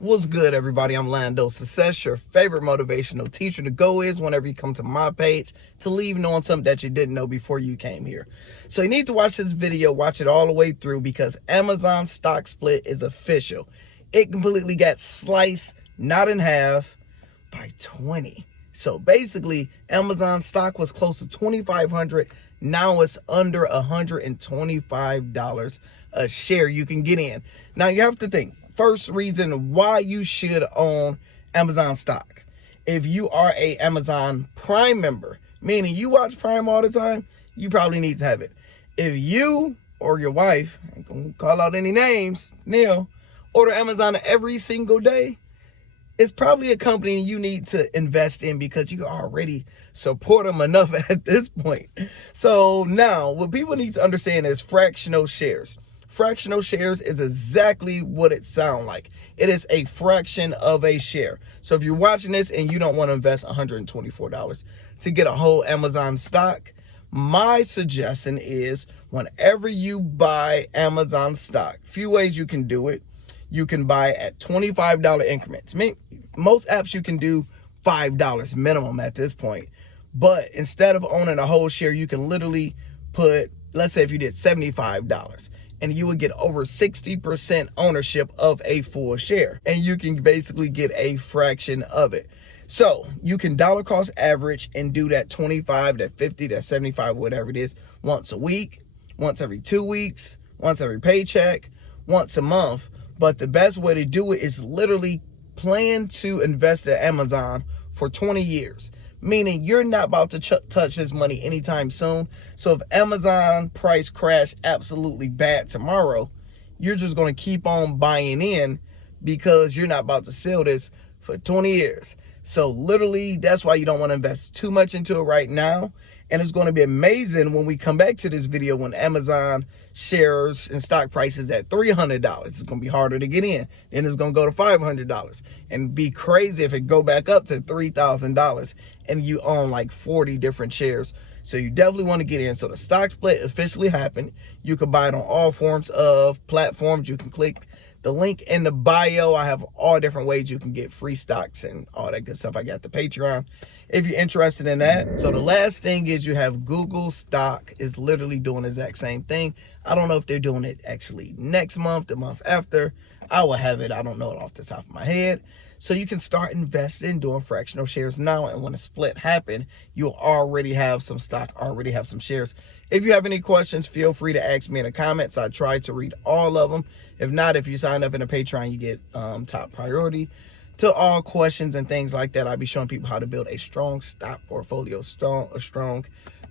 What's good, everybody? I'm Lando Success, your favorite motivational teacher. The goal is whenever you come to my page to leave knowing something that you didn't know before you came here. So you need to watch this video, watch it all the way through, because Amazon stock split is official. It completely got sliced, not in half, by 20. So basically, Amazon stock was close to $2,500. Now it's under $125 a share you can get in. Now you have to think. First reason why you should own Amazon stock. If you are a Amazon Prime member, meaning you watch Prime all the time, you probably need to have it. If you or your wife, I ain't gonna call out any names, Neil, order Amazon every single day, it's probably a company you need to invest in because you already support them enough at this point. So now what people need to understand is fractional shares. Fractional shares is exactly what it sounds like. It is a fraction of a share. So if you're watching this and you don't want to invest $124 to get a whole Amazon stock, my suggestion is whenever you buy Amazon stock, few ways you can do it. You can buy at $25 increments. Most apps you can do $5 minimum at this point. But instead of owning a whole share, you can literally put, let's say if you did $75, and you would get over 60% ownership of a full share. And you can basically get a fraction of it. So you can dollar cost average and do that 25, that 50, that 75, whatever it is, once a week, once every 2 weeks, once every paycheck, once a month. But the best way to do it is literally plan to invest at Amazon for 20 years. Meaning you're not about to touch this money anytime soon. So if Amazon price crash absolutely bad tomorrow, you're just going to keep on buying in because you're not about to sell this for 20 years. So literally, that's why you don't want to invest too much into it right now. And it's going to be amazing when we come back to this video when Amazon shares and stock prices at $300. It's going to be harder to get in. Then it's going to go to $500. And be crazy if it go back up to $3,000 and you own like 40 different shares. So you definitely want to get in. So the stock split officially happened. You can buy it on all forms of platforms. You can click the link in the bio. I have all different ways you can get free stocks and all that good stuff. I got the Patreon if you're interested in that. So the last thing is you have Google stock is literally doing the exact same thing. I don't know if they're doing it actually next month, the month after. I will have it. I don't know it off the top of my head. So you can start investing, doing fractional shares now. And when a split happen, you'll already have some stock, already have some shares. If you have any questions, feel free to ask me in the comments. I try to read all of them. If not, if you sign up in a Patreon, you get top priority to all questions and things like that. I'll be showing people how to build a strong stock portfolio, a strong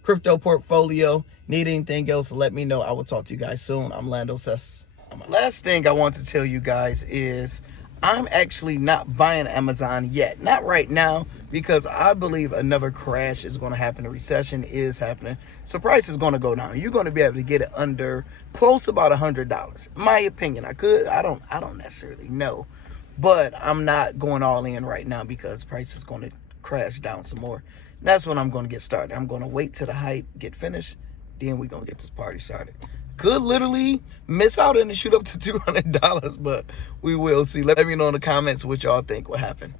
crypto portfolio. Need anything else, let me know. I will talk to you guys soon. I'm Lando Success. Last thing I want to tell you guys is I'm actually not buying Amazon yet. Not right now, because I believe another crash is going to happen. A recession is happening. So price is going to go down. You're going to be able to get it under close about $100. In my opinion, I don't necessarily know. But I'm not going all in right now because price is going to crash down some more. And that's when I'm going to get started. I'm going to wait till the hype get finished. Then we're going to get this party started. Could literally miss out and shoot up to $200, but we will see. Let me know in the comments what y'all think will happen.